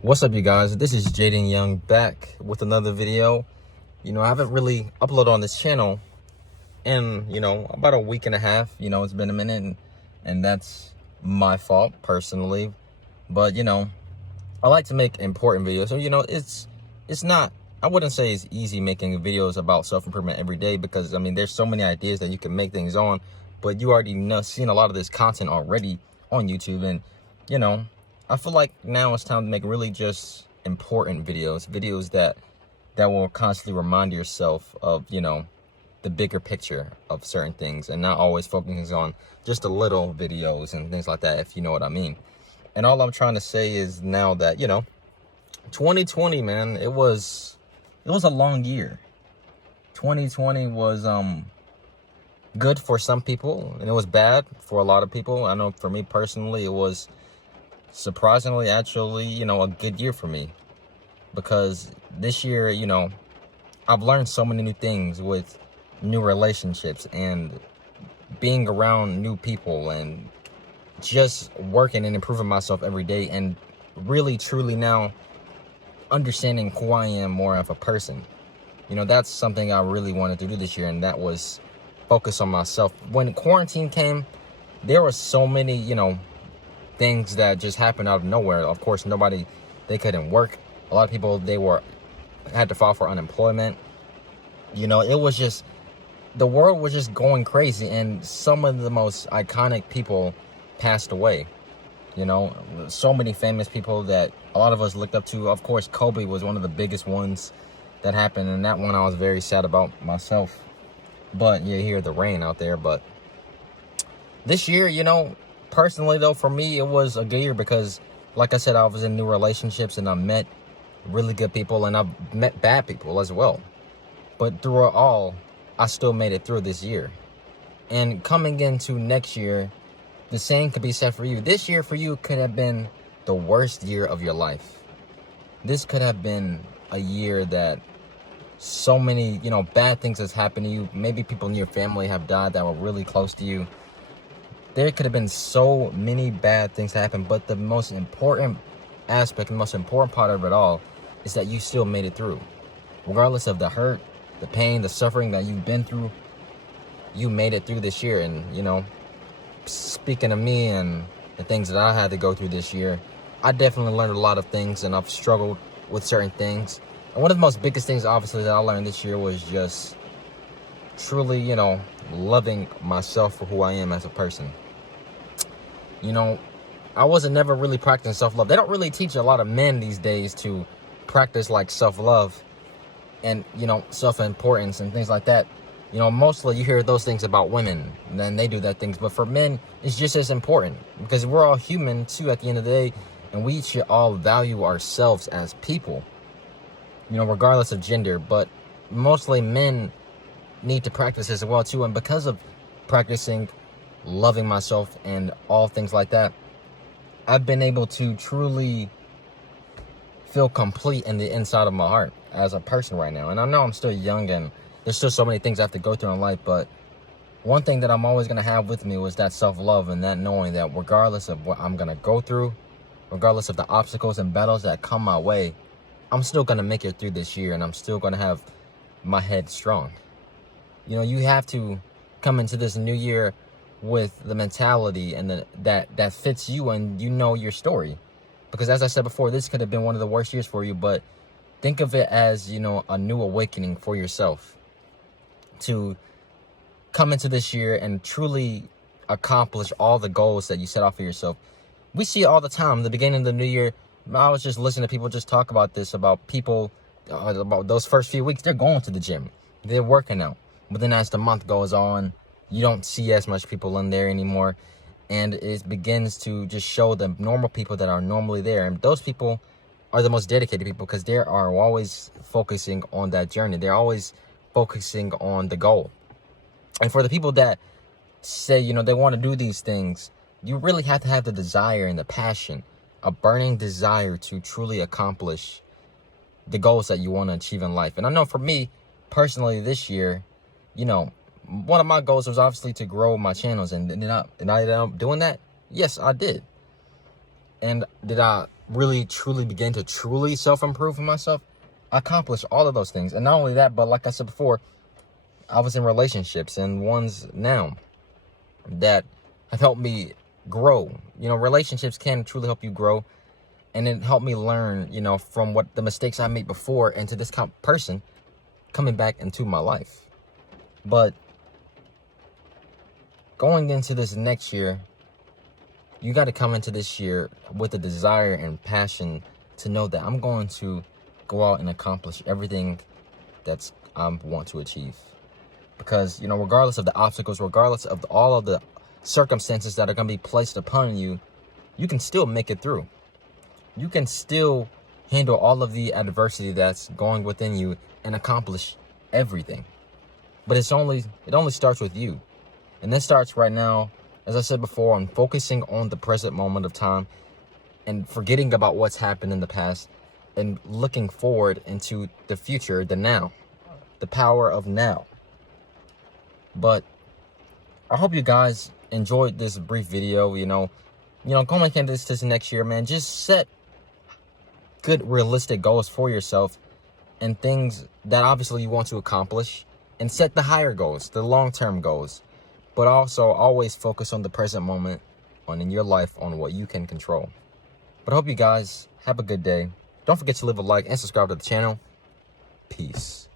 What's up, you guys? This is Jayden Young back with another video. I haven't really uploaded on this channel in, about a week and a half. It's been a minute, and that's my fault personally. But, I like to make important videos. So, it's not, I wouldn't say it's easy making videos about self-improvement every day because, there's so many ideas that you can make things on. But you already seen a lot of this content already on YouTube, and, I feel like now it's time to make really just important videos that will constantly remind yourself of, the bigger picture of certain things, and not always focusing on just the little videos and things like that, if you know what I mean. And all I'm trying to say is now that, 2020, man, it was a long year. 2020 was good for some people, and it was bad for a lot of people. I know for me personally, it was surprisingly actually, a good year for me, because this year, I've learned so many new things with new relationships and being around new people and just working and improving myself every day, and really truly now understanding who I am more of a person. That's something I really wanted to do this year, and that was focus on myself. When quarantine came, there were so many, things that just happened out of nowhere. Of course, they couldn't work. A lot of people, had to file for unemployment. It was just, the world was just going crazy, and some of the most iconic people passed away. So many famous people that a lot of us looked up to. Of course, Kobe was one of the biggest ones that happened, and that one I was very sad about myself. But you hear the rain out there. But this year, personally though, for me, it was a good year because, like I said, I was in new relationships, and I met really good people, and I've met bad people as well. But through it all, I still made it through this year. And coming into next year, the same could be said for you. This year for you could have been the worst year of your life. This could have been a year that so many, bad things has happened to you. Maybe people in your family have died that were really close to you. There could have been so many bad things happen, but the most important aspect, the most important part of it all is that you still made it through. Regardless of the hurt, the pain, the suffering that you've been through, you made it through this year. And, speaking of me and the things that I had to go through this year, I definitely learned a lot of things, and I've struggled with certain things. And one of the most biggest things, obviously, that I learned this year was just truly, loving myself for who I am as a person. I wasn't never really practicing self-love. They don't really teach a lot of men these days to practice like self-love and, self-importance and things like that. Mostly you hear those things about women, and then they do that things. But for men, it's just as important, because we're all human too at the end of the day, and we should all value ourselves as people, regardless of gender. But mostly men need to practice as well too. And because of practicing loving myself and all things like that, I've been able to truly feel complete in the inside of my heart as a person right now. And I know I'm still young, and there's still so many things I have to go through in life, but one thing that I'm always going to have with me was that self-love, and that knowing that regardless of what I'm going to go through, regardless of the obstacles and battles that come my way, I'm still going to make it through this year, and I'm still going to have my head strong. You have to come into this new year with the mentality and that fits you, and your story. Because as I said before, this could have been one of the worst years for you, but think of it as, a new awakening for yourself to come into this year and truly accomplish all the goals that you set out for yourself. We see it all the time. The beginning of the new year, I was just listening to people just talk about this, about people, about those first few weeks, they're going to the gym, they're working out. But then as the month goes on, you don't see as much people in there anymore. And it begins to just show the normal people that are normally there. And those people are the most dedicated people, because they are always focusing on that journey. They're always focusing on the goal. And for the people that say, they want to do these things, you really have to have the desire and the passion, a burning desire to truly accomplish the goals that you want to achieve in life. And I know for me personally this year, one of my goals was obviously to grow my channels, and did I end up doing that? Yes, I did. And did I really truly begin to truly self-improve for myself, I accomplished all of those things. And not only that, but like I said before, I was in relationships and ones now that have helped me grow. You know, relationships can truly help you grow. And it helped me learn, you know, from what the mistakes I made before into this person coming back into my life. But going into this next year, you got to come into this year with a desire and passion to know that I'm going to go out and accomplish everything that's I want to achieve. Because, you know, regardless of the obstacles, regardless of all of the circumstances that are going to be placed upon you, you can still make it through. You can still handle all of the adversity that's going within you and accomplish everything. But it only starts with you. And this starts right now, as I said before, on focusing on the present moment of time and forgetting about what's happened in the past and looking forward into the future, the now, the power of now. But I hope you guys enjoyed this brief video. You know, going into this next year, man, just set good, realistic goals for yourself and things that obviously you want to accomplish, and set the higher goals, the long-term goals. But also always focus on the present moment, in your life, on what you can control. But I hope you guys have a good day. Don't forget to leave a like and subscribe to the channel. Peace.